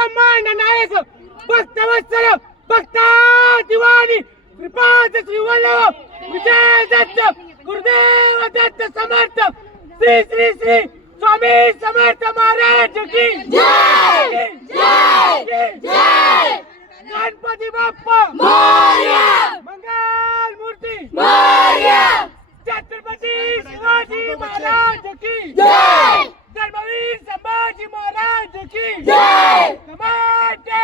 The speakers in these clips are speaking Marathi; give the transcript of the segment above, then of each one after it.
ब्रह्मांड नायक भक्तवत्सल भक्ता दिवाणी श्रीपाद श्री वल्लभ विजय दत्त गुरुदेव दत्त समर्थ श्री श्री श्री स्वामी समर्थ महाराज की जय जय जय गणपती बाप्पा मोरया मंगल मूर्ती मोरया छत्रपती शिवाजी महाराज की जय धर्मवीर संभाजी महाराज की जय समाटे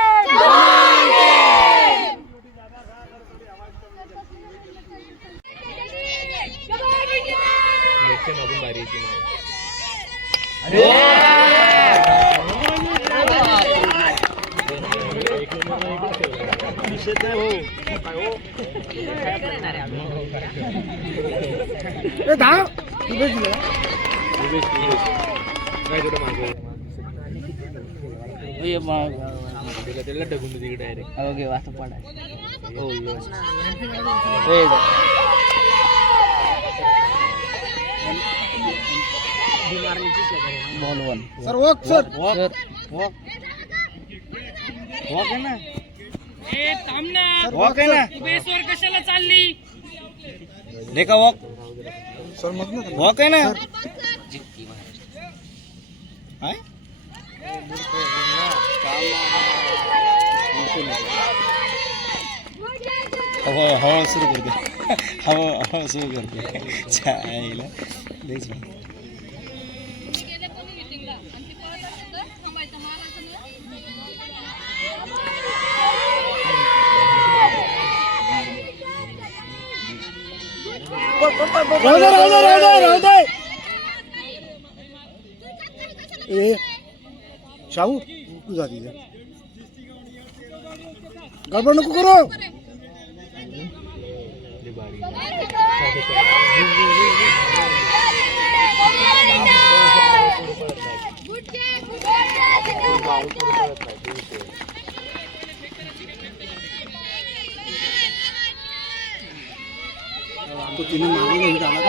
कशाला चालली देखा वॉक वॉक आहे ना हवा सुरू करते हवा सुरू करते चायला शाहू तू जाती गडबड नको करू तो तिने मागे घेऊन आला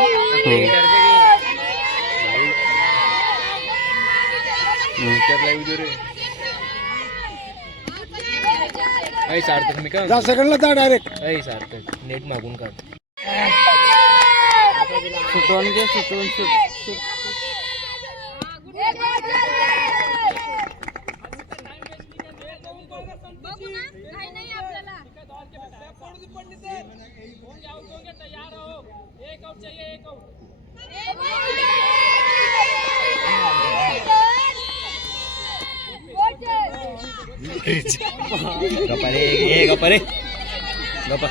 सार्थक मी का जा सेकंडला जा डायरेक्ट सार्थक नेट मागून काढ सुटवून घे सुटवून सुट गप्पा रे गप्पा रे गप्पा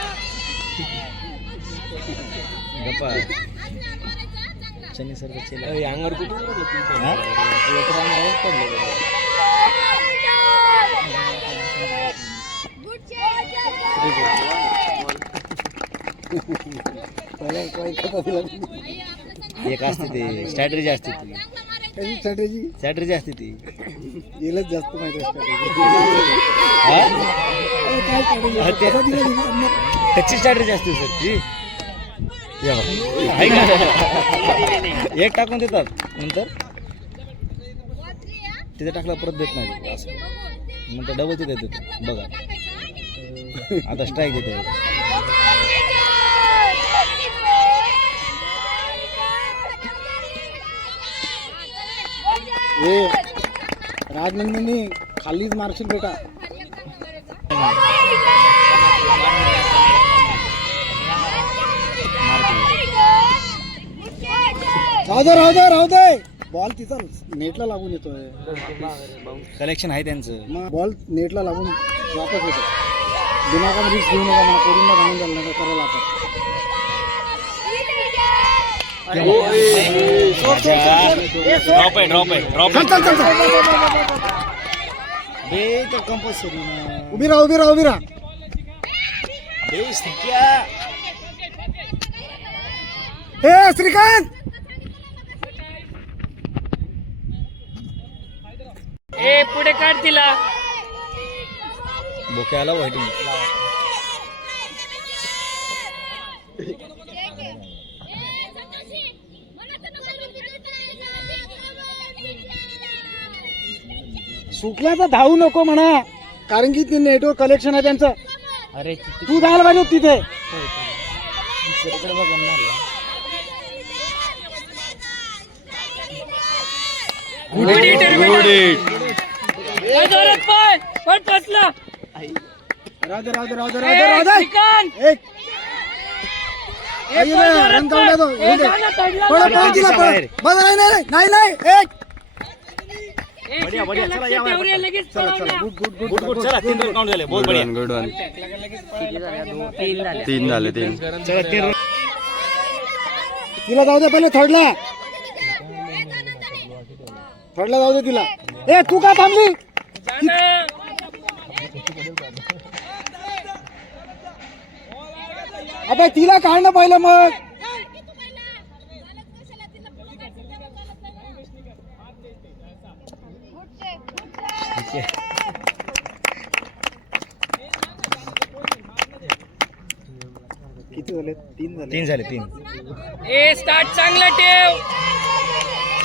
गप्पा चनी सर बच्चे अंगावर कुठे एक असते ते स्ट्रॅटजी असते ती स्ट्रॅटजी असते ती येलच जास्त माहिती त्याची स्ट्रॅटजी असते सर ती एक टाकून देतात नंतर तिथे टाकला परत देत नाही असं नंतर डबल तिथे देतो बघा आता स्ट्राईक देते राजनंदिनी खालीच मारशील बेटा राहू दे बॉल तिचा नेटला लागून येतोय कलेक्शन आहे त्यांचं मग बॉल नेटला लागून वापस होतो दिमागात रिस्क घेऊ नका मला करून घालून द्याल नका करायला आपण कंपल्सरी उभी राहा हे श्रीकांत पुढे काढ तिला बोक्याला व्हायटिंग सुटल्याचं धावू नको म्हणा, कारण की ते नेटवर्क कलेक्शन आहे त्यांचं. अरे तू जायला पाहिजे होती तिथे. पण फसला. राहू दे राहू दे राहू दे राहू दे राहू दे. एक आई ना, रन काढून देतो. होऊन दे. पळ पळ तिला पळ. बस नाही नाही नाही नाही. एक बढिया बढिया चला या लगेच चला चला good good good good good चला 3 रन काउंट झाले बहुत बढिया गुड वन 3 झाले 3. चला 3 रन तिला जाऊ दे पहिले थर्डला. थर्डला जाऊ दे तिला. ए तू का थांबली. अबे तिला काढणं पाहिलं मग. किती झाले. 3 झाले. 3 ए स्टार्ट चांगला ठेव.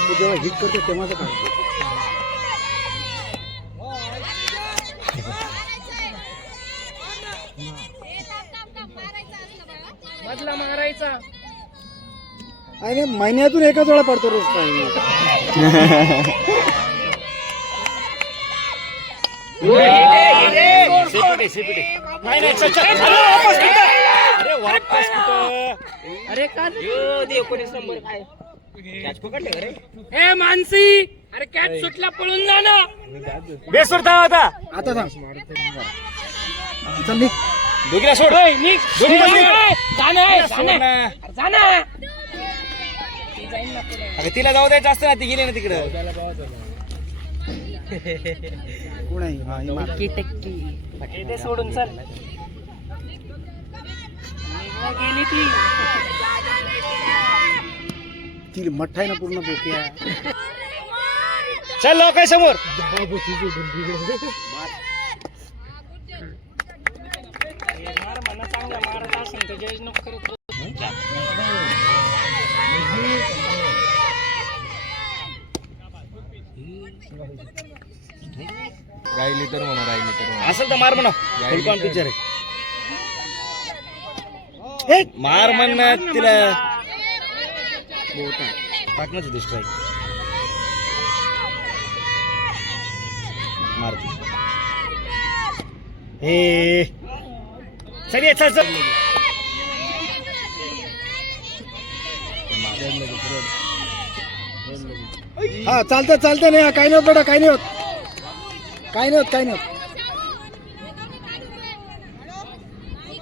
तू जेव्हा हिट करतो तेव्हाच काढतो. मधला मारायचा. अरे महिन्यातून एकाच वेळा पडतो रोज काही. सीपीटी नाही नाही चल चल अरे वापस कुठं. अरे वापस कुठं. अरे का 19 नंबर काय कॅच पकडले रे. ए मानसी, अरे कॅच सुटला, पळून जा ना. बेसवर धाव आता. आता थांब. चल निघ. दोघीला सोड. निघ. दोघी बसली. जा ना. अरे तिला जाऊ द्यायचं असतं ना, ती गेली ना तिकडं. कोण आहे. हा, ही मार. ते सोडून चल. गेली ती. ती मठ्ठा आहे ना पूर्ण बोक्या. चल लोक समोर. मार म्हणा चांगला मारत असेल तर जज नको करत. राहिली तर म्हणा असेल तर मार म्हणा. फुल कॉन पिक्चर आहे. मार म्हण तिला. टाकणंच होती स्ट्राईक. मारती. हे चल ये चल चल. हा चालतं चालतं. नाही काही नाही होत बेटा. काही नाही होत. काही नाही होत. काही नाही होत.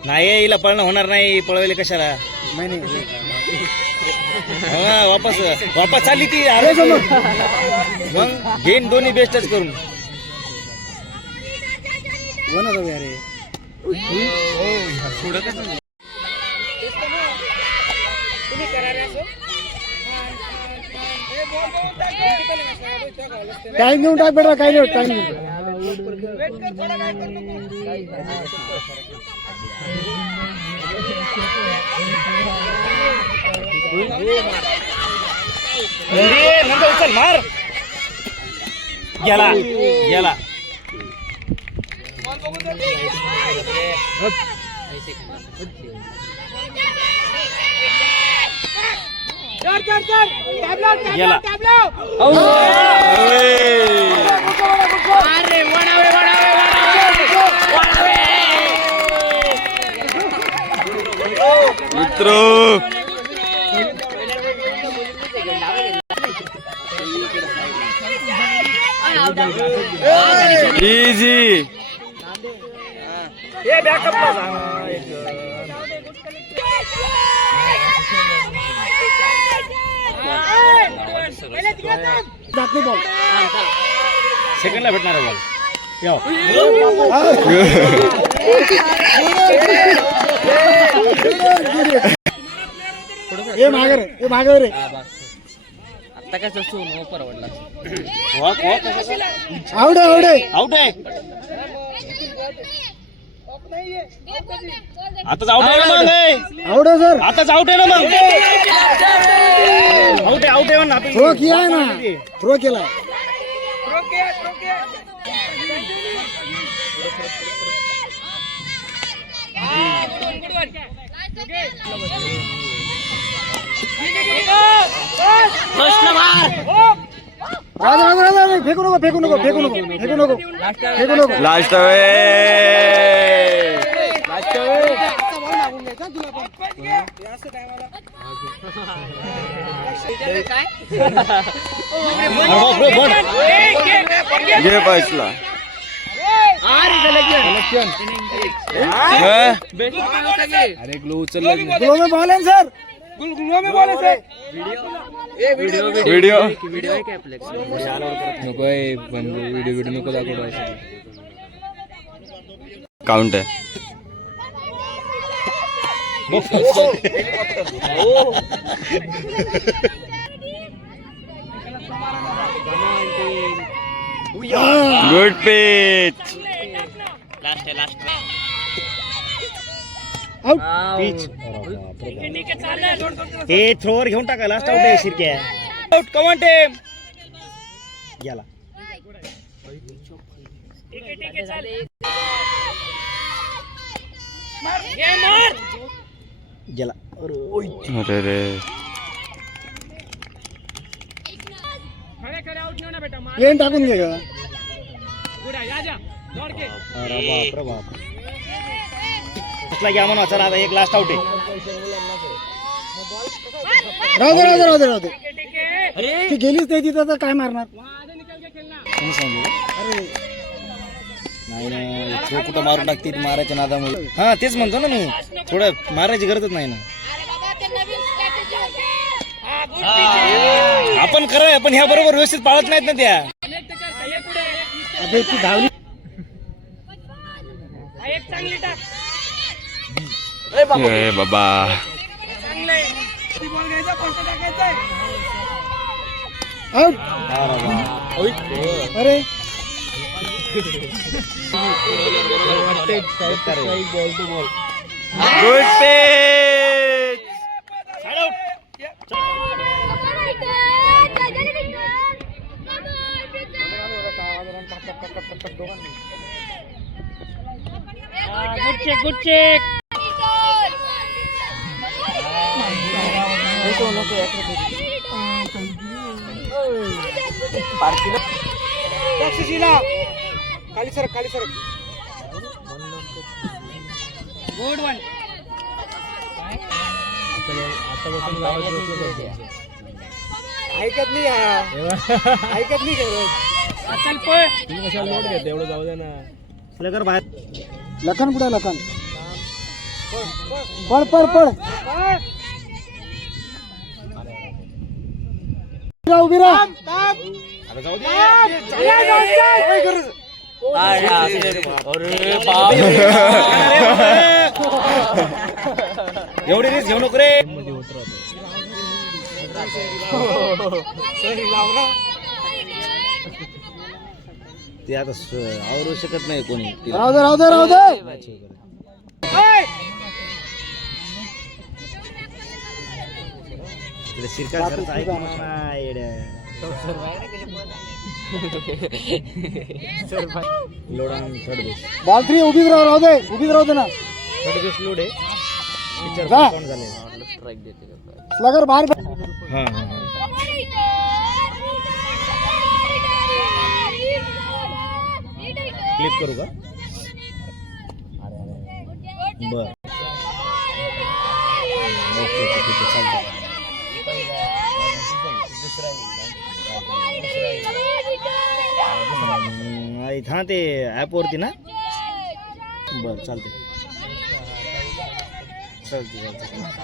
नाही हिला पळणं होणार नाही. पळवले कशाला. नाही नाही. हा, वापस वापस चालली ती. अरे मग घेईन दोन्ही बेस्टच करून. वन जाऊया रे. टाइम घेऊन टाक बेटा. काही नाही होत. टाइम नंतर उचल मार. गेला गेला. गेला. अरे वडावे मित्र इजी. हे बॅकअपला जा. जात नाही बॉल. सेकंडला भेटणार आहे बॉल. हे मागे रे. हे मागे रे. आता कसं सोन परवडला. आवडे आवडे. आउट आहे. आताच आउट आहे ना मग. आवडे सर. आताच आउट आहे ना मग. आउट आहे म्हणा. थ्रो किया आहे ना. थ्रो केला. राजा फेकू नको फेकू नको फेकू नको फेकू नको फेकू नको. लास्ट वे घे पाचला. अरे ग्लो उचलला की नाही? ग्लो में बॉल है सर. व्हिडिओ नको आहे पण व्हिडिओ नको दाखवतो. काउंट आहे. Good pitch. आउट. हे थ्रोवर घेऊन टाका. लास्ट आउट आहे शिरक्या. Out come on team. गेला. गेला. अरे रे प्लेन टाकून घे का. अरे बाप रे बाप. घ्या म्हणा. चला आता एक लास्ट आउट आहे. राहू दे ती गेलीच नाही तिथं तर काय मारणार. कोणी सांगितलं? अरे नाही नाही थ्रो कुठं मारून टाकते मारायच्या नादामुळे. हा तेच म्हणतो ना मी. थोडं मारायची गरजच नाही ना. आपण खरं पण ह्या बरोबर व्यवस्थित पाळत नाहीत ना त्या. अबे ती धावली. ए बाबा. आउट. अरे गुड पिच. Good check. खाली सर गुड वन. ऐकत नाही चल पळ. लगर बाहेर. लखन कुठे लखन. पळ उभी राहा. आता जाऊ दे. एवढी रिस्क घेऊ नको रे. ते आता आवरू शकत नाही कोणी. राहू दे. शिरका load on third base. Ball 3 उभीच राहू दे ना. थर्ड बेस लोड आहे. पिक्चर जा. काउंट झाले. स्लगर बाहेर. हां क्लिप करू का. बर ओके ठीक आहे चालतं. हां ते ॲपवरती ना. बरं चालते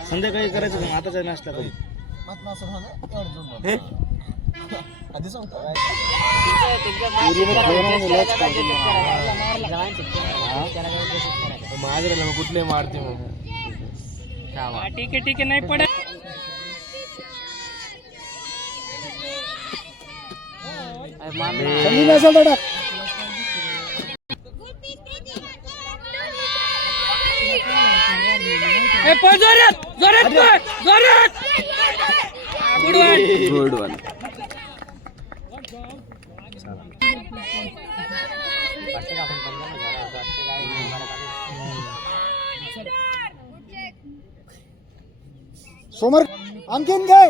संध्याकाळी करायचं का आताच नाश्ता करू. माझ्या कुठले मारते मग. ठीक आहे नाही पडत. संधी नसेल तर टाक. जोरात. Good one. समोर आणखीन काय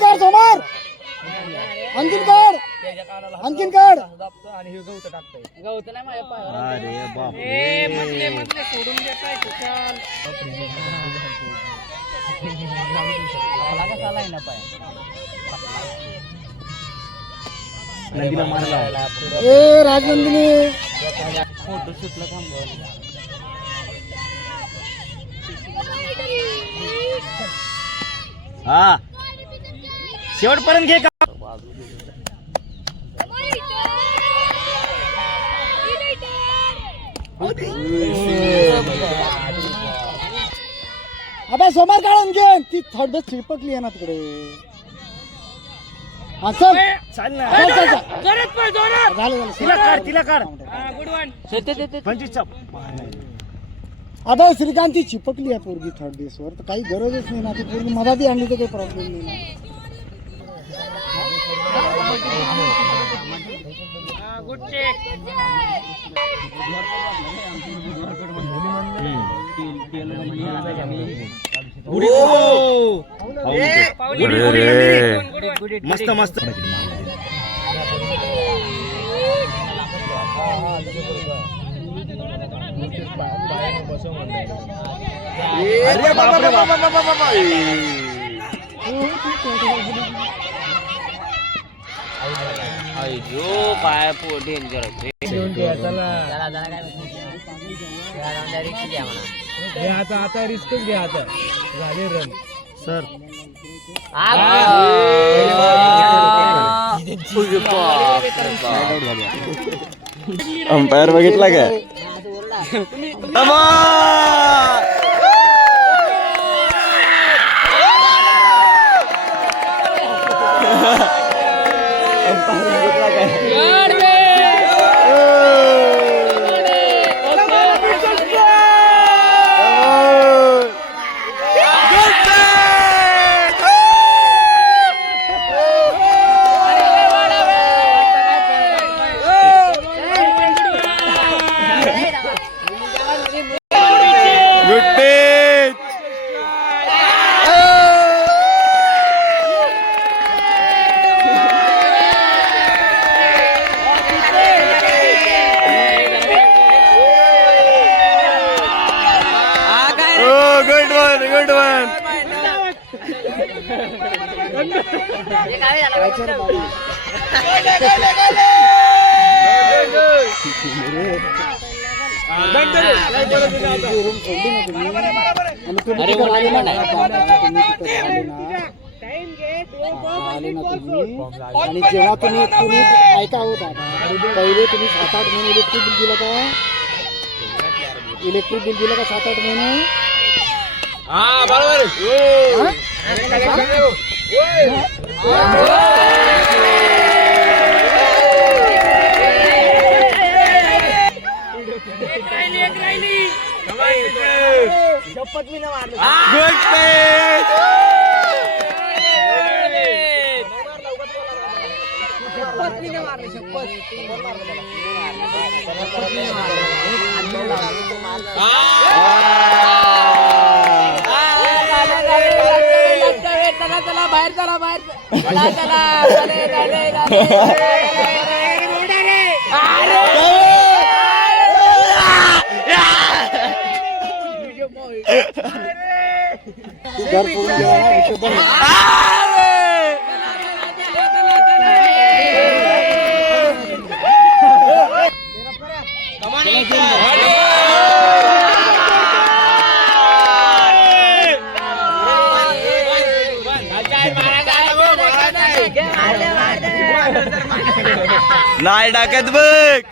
काढ समोर आणखीन काढ आणखीन काढ अरे बाप मधले मधले सोडून देताय खुशाल. नदीला मारला. ए राजनंदिनी हा शेवटपर्यंत घे का. अबे समोर काढून घे ती थर्ड बेस चिपकली आहे ना तिकडे. हा चल चाल ना. चल चल चल. जोरात पळ, जोरात. झालं तिला झालं काढ तिला काढ. Good one. 25चा. अबे श्रीकांतची चिपकली आहे पोरगी थर्ड बेस वर तर काही गरजच नाही ना ती पोरगी मधात आणली तर काही प्रॉब्लेम नाही ना. Good check. मस्त मस्त. अरे बाबा बाबा बाबा. जो काय डेंजर आता रिस्कच घ्या आता झाले रन सर. अंपायर बघितला काय. आणि जेव्हा तुम्ही ऐका होता पहिले तुम्ही 7-8 महिने इलेक्ट्रिक बिल दिलं का. इलेक्ट्रिक बिल दिलं का 7-8 महिने. हा बरोबर. चला बाहेर चला बाहेर चला घर फोडून गेला ना विषय बंद. नाही टाकत बघ.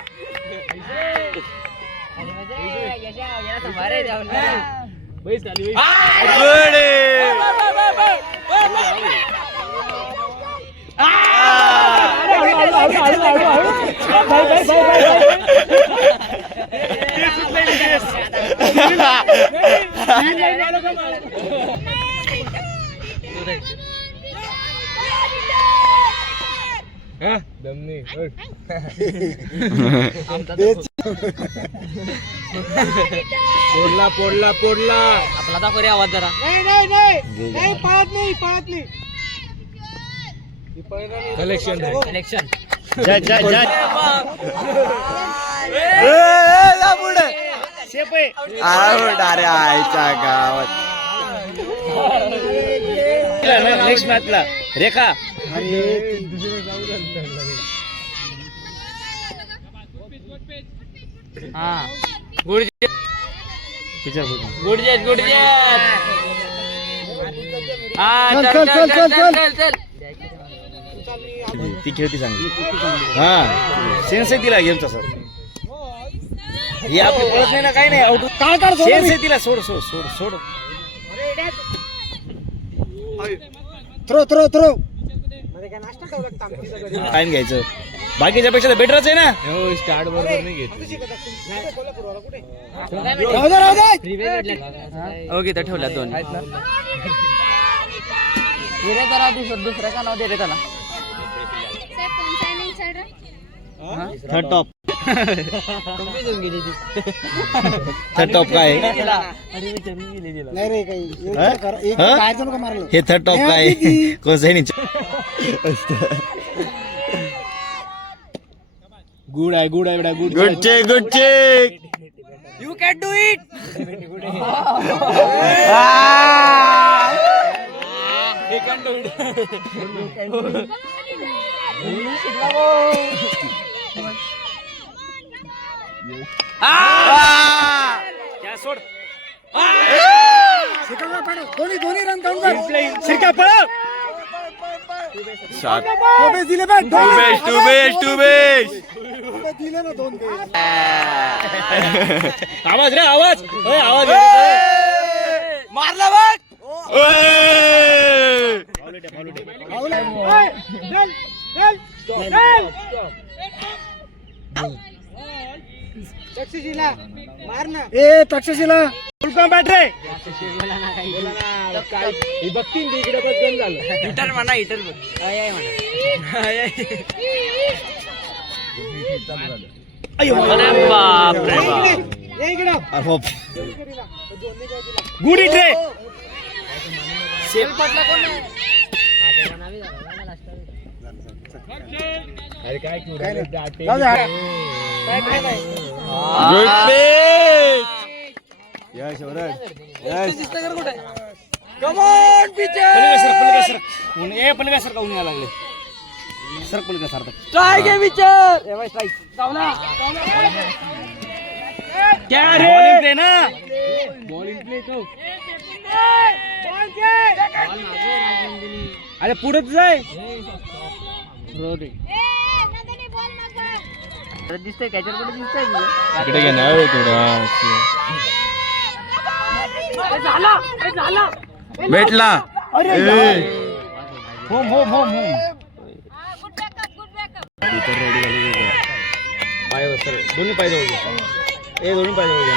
पोडला आपला दाखव रे आवाज जरा. नाही पळत नाही कलेक्शन कलेक्शन. अरे आईच्या गावात नेक्स्ट मॅचला रेखा. हा गुडजे हा चल, चल, चल, चल, चल. ती खेळती चांगली. हा सेन्स आहे तिला गेमचा सर. ही आपली पळत नाही ना, काही नाही. आउट काढ सेन्स आहे तिला. सोड सोड सोड सोड. थ्रो टाइम घ्यायचं. बाकीच्या पेक्षा बेटरच आहे ना. हो स्टार्ट बरोबर नाही घेत. राहू दे. ओके तर ठेवल्या दोन. दुसरं का नाव दे रे त्याला. Third top. थर्ड टॉप काय आहे? नाही रे काही एक हा? बाहेरचं नको मारलं. हे थर्ड टॉप काय आहे? कोण आहे? गुड आहे बेटा good. Good check. You can do it. सोड. दोन्ही रन काउंट कर. शिरका पळ. टोबेस दिले बघ. Two base. दिले ना 2 बेस. आवाज रे आवाज. आवाज मारला बघ. ए तक्षशिला बॅटरे. बघतील तिकडे पण गण झालं. हिटर म्हणा हिटर बघ. गुड इट रे. अरे काय पलीकडे का उन्हा लागले. सर पलीकडे सारखं. ट्राय घे विचार. स्ट्राइक. चावला. क्या बॉलिंग प्ले ना. बॉलिंग प्ले तो. अरे पुढे जाय. दिसतंय कॅचर कुठे दिसतंय. इकडे घे ना थोडा. झाला. भेटला. पाय सर दोन्ही पाय जवळ घे. दोन्ही पाय जवळ घे.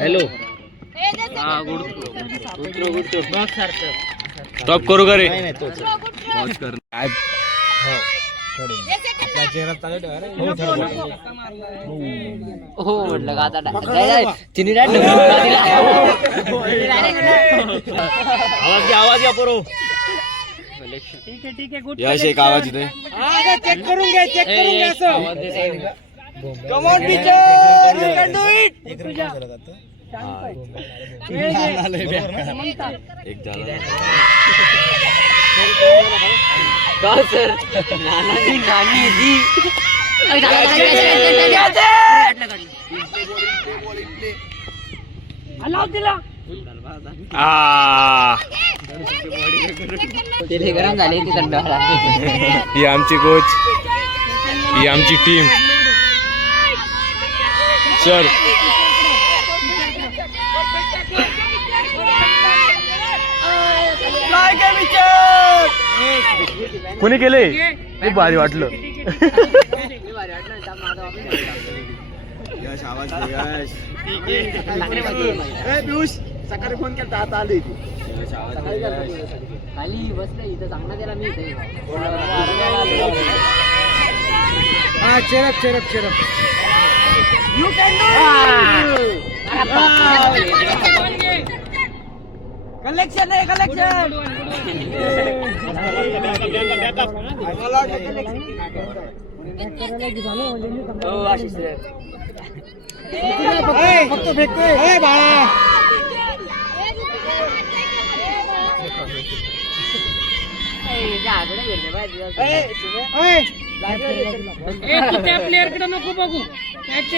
हॅलो. टॉप करू का रे. नाही तोच. हो म्हटलं का आता तिने आवाज घ्या पोरो. ठीक आहे गुड. यश एक आवाज इथे. चेक करून घ्या असं. Come on teacher you can do it. का सर नानी दी दिला. ते गरम झाले ती थंड. ही आमची कोच. ही आमची टीम. सर कोणी केले खूप भारी वाटलं. पियुष सकाळी फोन केला आता आली खाली बसलं इथं चांगला त्याला मी इथे हा चेरप चेरप चेरप कलेक्शन आहे कलेक्शन. फक्त फेकतोय बाळा. त्या प्लेअर कडे नको बघू मॅच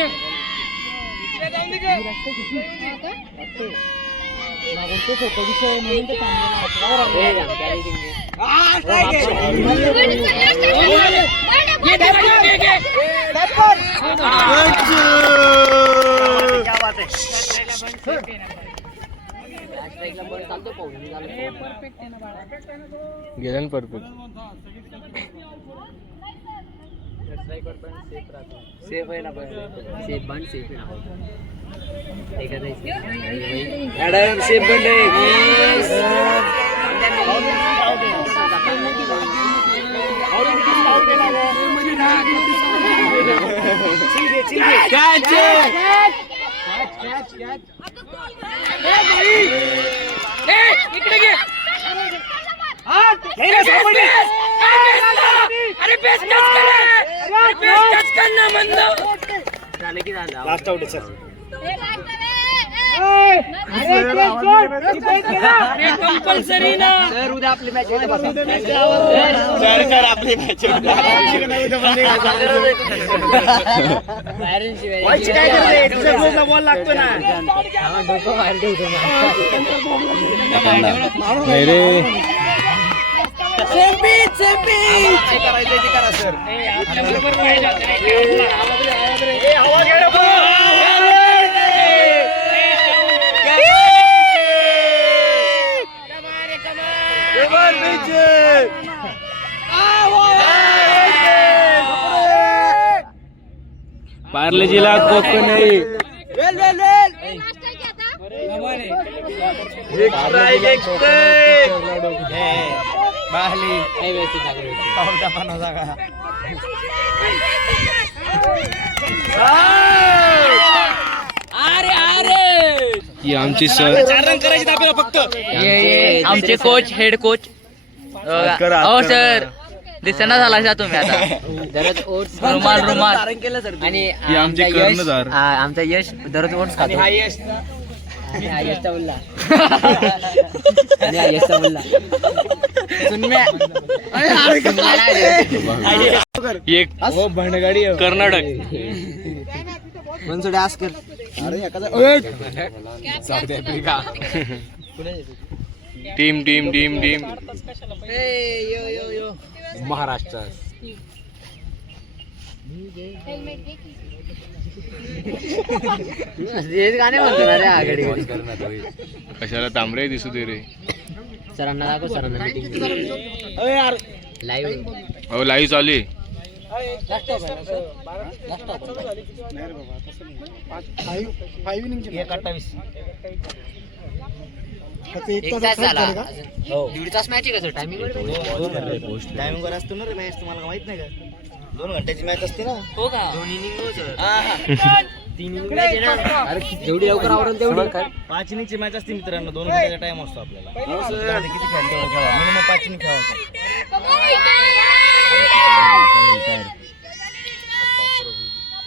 गेलं परफेक्ट. सेफ आहे ना सेफ बंड सेफ आहे सेफ बंड इकडे घे. अरे बेस्ट टच कर ना म्हणलं. झालं की झालं. लास्ट आउट आहे सर. कंपल्सरी ना सर उद्या आपली मॅच सर आपली मॅच बॉल लागतो ना. नाही रे करायचं ते करा सर. पार्लेजीला कोकण नाही. ही आमची सर 4 रन करायची आपल्याला फक्त. आमचे कोच हेड कोच हो सर दिसना झाला तुम्ही आता रुमाल रुमाल आणि ही आमची कर्णधार. आमचा यश दररोज ओट्स खातो. यशचा बोलला एक भंडगाडी कर्नाटक. मनसोडे आस्कर South Africa. Team team team team Maharashtra. गाणे म्हणतो ना रे आघाडी कशाला तांबरे दिसू दे रे. सरांना दाखव सरांना लाईव्ह हो लाईव्ह चालू आहे. दीड तास मॅच आहे का सर टायमिंग टायमिंग वर असतो ना रे मॅच. तुम्हाला माहित नाही का 2 घंट्याची मॅच असते ना. हो का 2 इनिंग हो सर 3 इनिंग आहे ना. अरे जेवढी लवकर आवडेल तेवढी 5 इनिंगची मॅच असते मित्रांनो. 2 घंट्याचा टाइम असतो आपल्याला. किती खेळ खेळा मिनिमम 5 इनिंग खेळावं.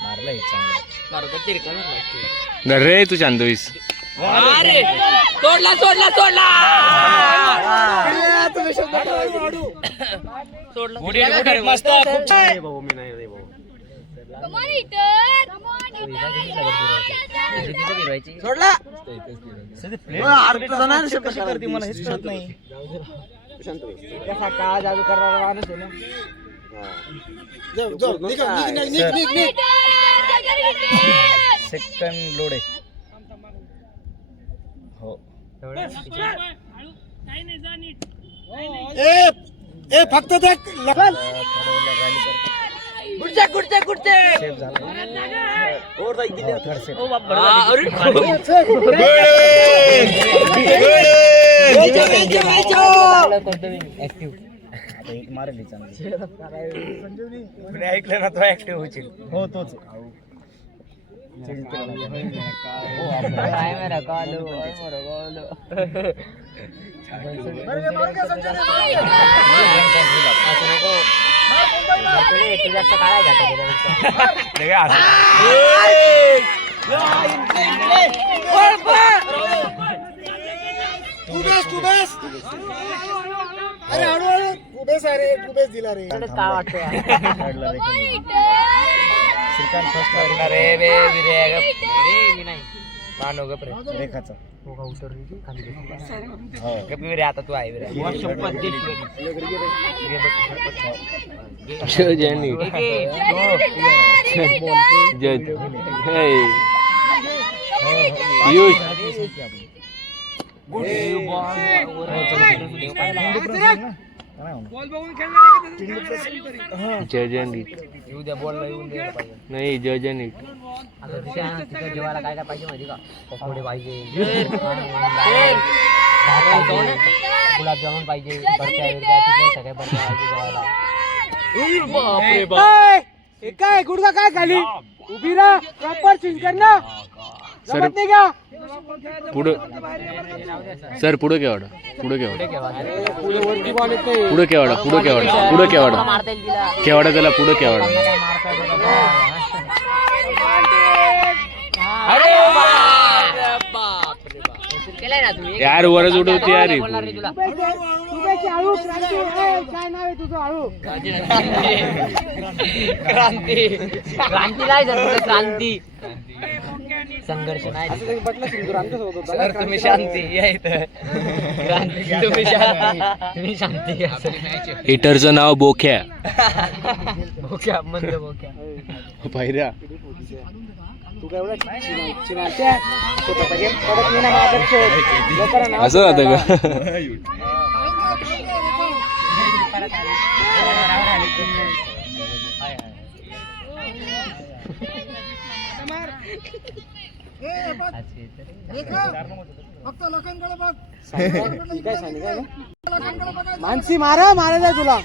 मारला एक चांगला. रे तू चांदवीस. अरे सोडला सोडला सोडला सोडला मस्त खूप छान. भाऊ मी नाही रे भाऊ. सोडला कशी करते मला हेच कळत नाही. कसा काळा जादू करणारा माणूस आहे ना. सेकंड लोड आहे. हो ए फक्त ते लगन कुठचे कुठचे कुठचे ओ बाबा एक मारेल चांगली. ऐकलं ना तो ऍक्टिव्ह होईल. हो तोच तू बेस अरे हळूहळू तू बेस अरे तू बेस दिला रे काय वाटतं श्रीकांत फर्स्ट अरे बे मी नाही मानो गप रे रेखाचा गप रे आता तू आहे रे उद्या बॉल येऊन द्यायला पाहिजे नाही जजनी आता तिच्या जेवायला काय काय पाहिजे माहिती का पकोडे पाहिजे गुलाबजामुन पाहिजे बर्फ्या सगळ्या बर्फ्या पाहिजे जेवायला काय गुडगा काय खाली उभी राहा प्रॉपर स्विंग कर ना जमत नाही का पुढं सर पुढं केवढा पुढं केवढा पुढं केवढा पुढं केवढा पुढं केवढा मारता येईल तिला केवढा त्याला पुढं केवढा अरे बाप रे बाप केलाय ना तुम्ही यार वरच उडवते यार ही. बोलणार रे तुला आळू क्रांती काय नाव आहे तुझं आळू क्रांती क्रांती नाही सर क्रांती संघर्ष नाही सर तुम्ही शांती या इथं क्रांती तुम्ही शांती हिटरचं नाव बोख्या बोक्या मंद बोक्या पायऱ्या तू काय एवढा चिनाच्या स्वतःचा गेम पडत नाही ना माझं लोकांना नाव असं होतं का फक्त लोकांकडे बघ काय सांगितलं मानसी मारा मारायला तुला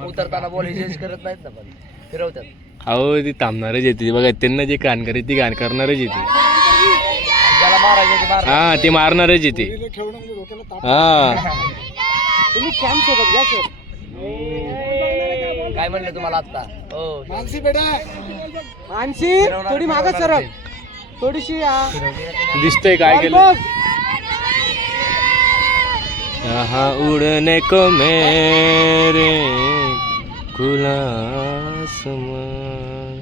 उतरताना बॉल चेंज करत नाहीत ना पण फिरवतात अहो ती थांबणारच येते बघा त्यांना जे घाण करायची ती घाण करणारच येते ज्याला मारायचे हा ते मारणारच येते खेळणं म्हणजे डोक्याला ताप हा तुम्ही कॅम्प सोबत घ्या सर काय म्हणलं तुम्हाला आता हो मानसी बेटा मानसी थोडी मागं सरक थोडीशी दिसतंय काय केलं यहाँ उड़ने को मेरे खुला आसमान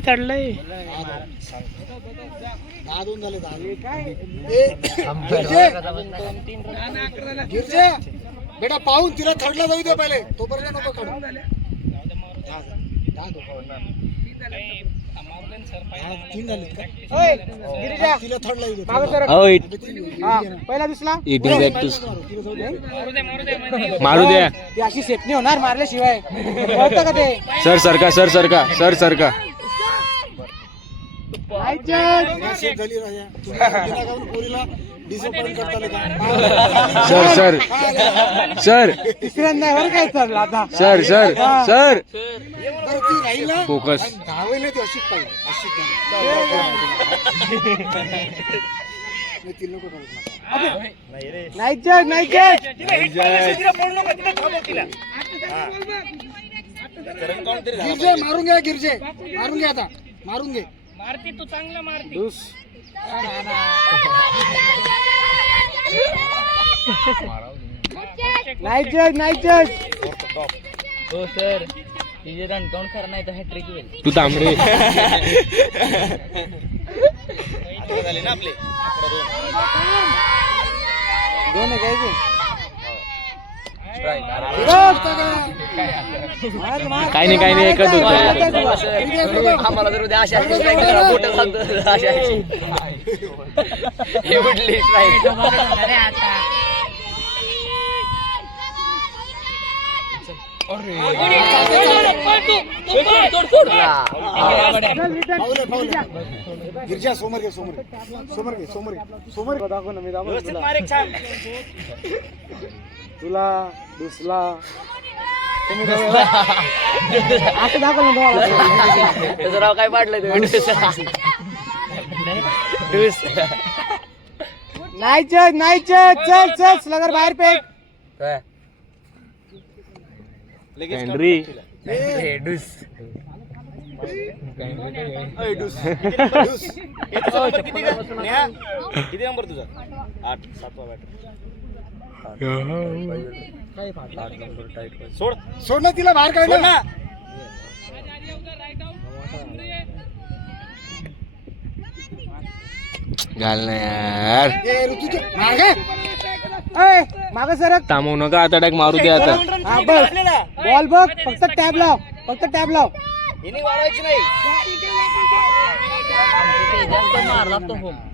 तडलंय दोन झाले गिरजे बेटा पाहून तिला थर्डला जाऊ दे पहिले तोपर्यंत नको काढू तीन झाले तिला थर्डला येऊ दे पहिला दिसला मारू द्या ती अशी सेफ नाही होणार मारल्याशिवाय कळतं का ते सर सरका झाली पोरीला डिसअपॉइंट करता सर तिसऱ्यांदा वर काय चाललं आता सर ती राहील ना फोकस धावे नाही ती अशीच पाहिजे अशीच नाही गिरजे मारून घ्या आता मारून घे मारती तू चांगला मारती नाही जज हो सर तिचे रन काउंट करणार नाही तर हॅट्रिक होईल तू तांबडे 11 झाले ना आपले 11-2. दोन आहे काय ते? काही नाही एकच होतं. आम्हाला जर उद्या अशा मोठं सांगतो अशा हे म्हटली गिरजा समोर घे दाखव ना मी दाखव तुला दुसला तुम्ही असं दाखव ना त्याचं नाव काय पाडलं नाही चल लगेच बाहेर फेक हेनरी किती नंबर तुझा 8 7वा बॅट सोड ना तिला बाहेर काढ ना घाल ना यार. माग सरक थांबवू नका आता डायरेक्ट मारू दे आता. हा बस बॉल बघ फक्त टॅब लाव हिने वाढवायची नाही.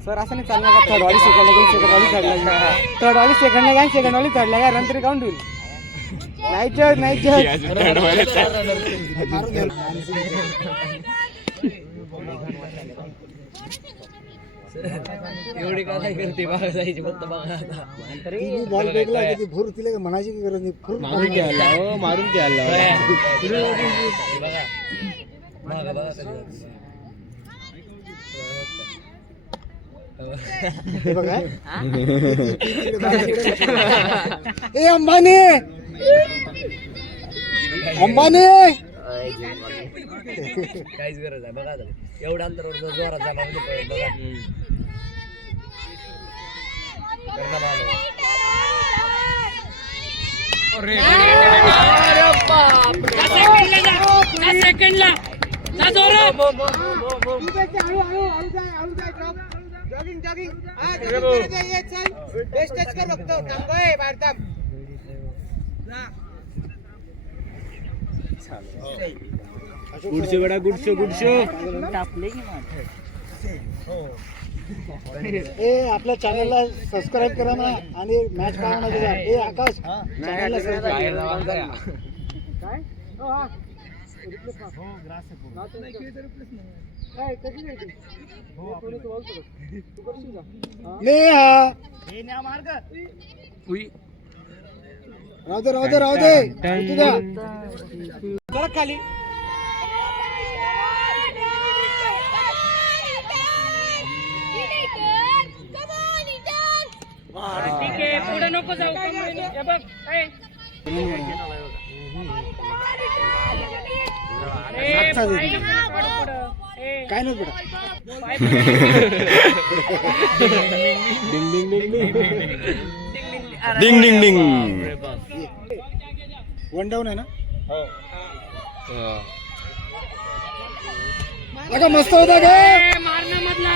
सर असं नाही चालणार का थर्ड वाली सेकंड वाली थर्डला काय रन तरी काउंट होईल नाही एवढी काय करते बघा जायची फक्त बघा आता बॉल फेकला की भूर तिला म्हणायची की गरज नाही मारून घ्यायला हे बघा ए अंबानी काहीच गरज आहे बघा एवढ्या अंतरावर जोरात जाणार बघा गुडशो ए आपल्या चॅनलला सबस्क्राईब करा ना आणि मॅच पाहणं बघा. ए आकाश चॅनलला सबस्क्राईब काय राहू दे खाली ठीक आहे पुढे नको जाऊ बघ काय नाही बेटा डिंग वन डाऊन आहे ना अगं मस्त होता गे मारणं मधला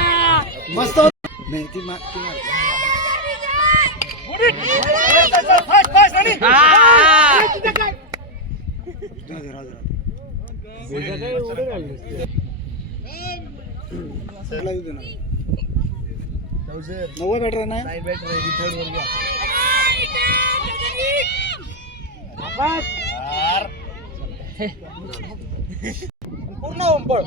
मस्त होता नाही ती मार नव्वद बॅटर ना पूर्ण ओंपळ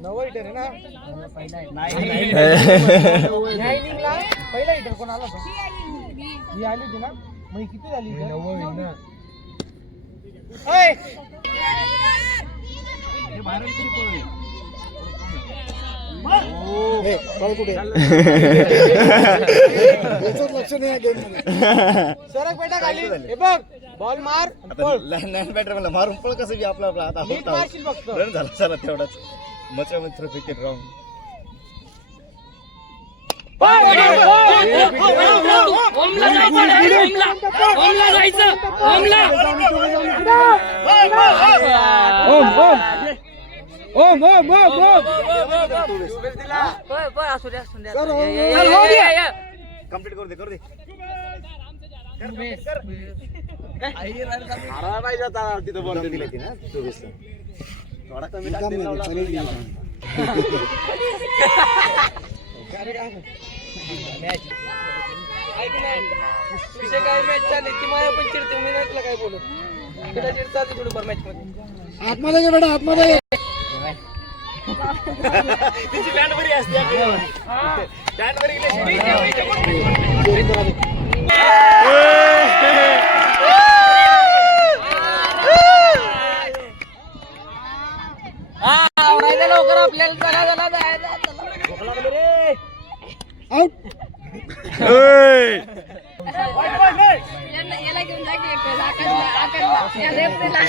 नवा हिटर आहे ना पहिला हिटर कोण आला ही आली होती ना मग किती झाली कुठे लक्ष नाही गेम मध्ये सरक बेटा खाली हे बघ बॉल मार लॅन बॅटर मला मारून पळ कसं बी आपला आता मारशील फक्त रन झाला चला तेवढाच मच्या मध्ये थ्रो फेकेट राऊंड ओमला जायचं ओमला कंप्लीट करू दे तिथं बॉल दिली ती ना 24 थोडा कमी विषय काय मॅच चालली ती मला पण चिडते मी नाही तुला काय बोलत तिला चिड चालते थोडंफार मॅच मध्ये आतमध्ये घे बेटा आतमध्ये घे. तिची बँड बरी असते बँड बरी लवकर आपल्याला आउट याला घेऊन जा की आकाशला या लेफ्टला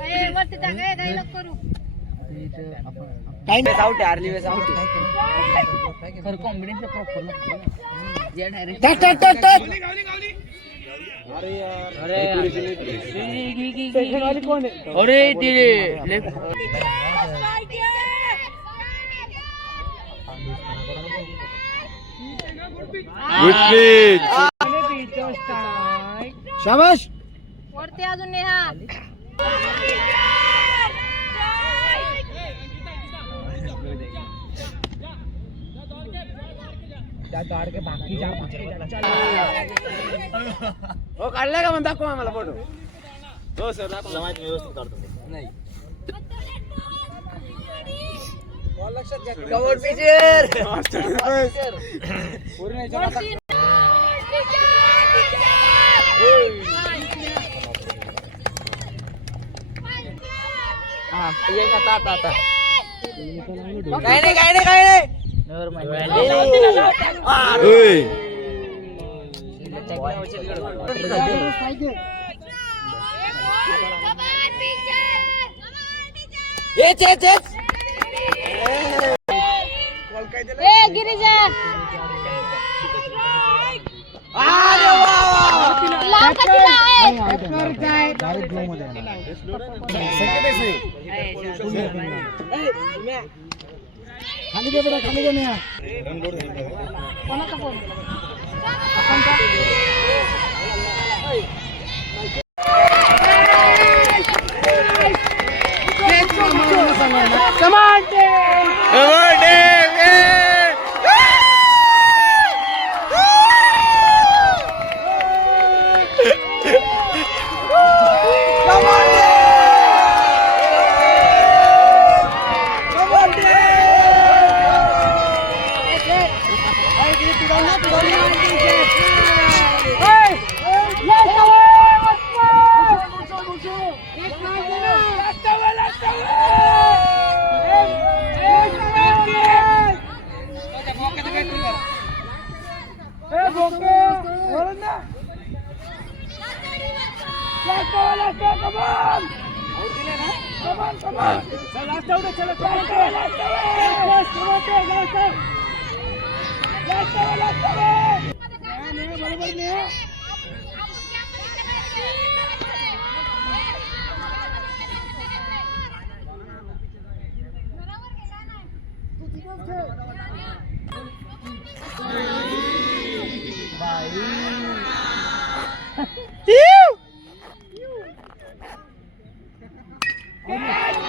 काय वरती टाका काय नको करू टाइम आउट हारली वेस आउट खर कॉम्बिनेशन प्रॉपर लागतो जे डायरेक्ट टाक टाक टाक टाक अरे ते लेफ्ट शाबाश वरती अजून नेहा हो काढला का म्हणता कोण आम्हाला फोटो हो सर माहिती व्यवस्थित काढतो नाही कवर पिचर आता काय नाही ए गिरिजा लाव कशी आहे डायरेक्ट ग्लो मध्ये खाली घे बेटा खाली घे नेहा कोणाचा फोन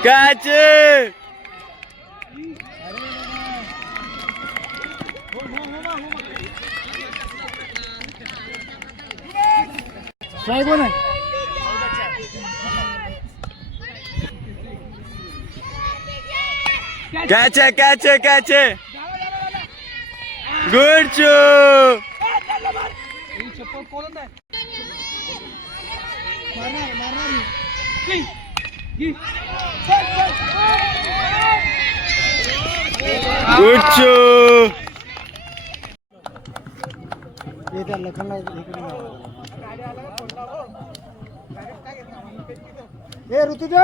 Catch! ट्राय कोण आहे Catch! Good show! Good show! हे त्या लखनला इकडे ए ऋतुजा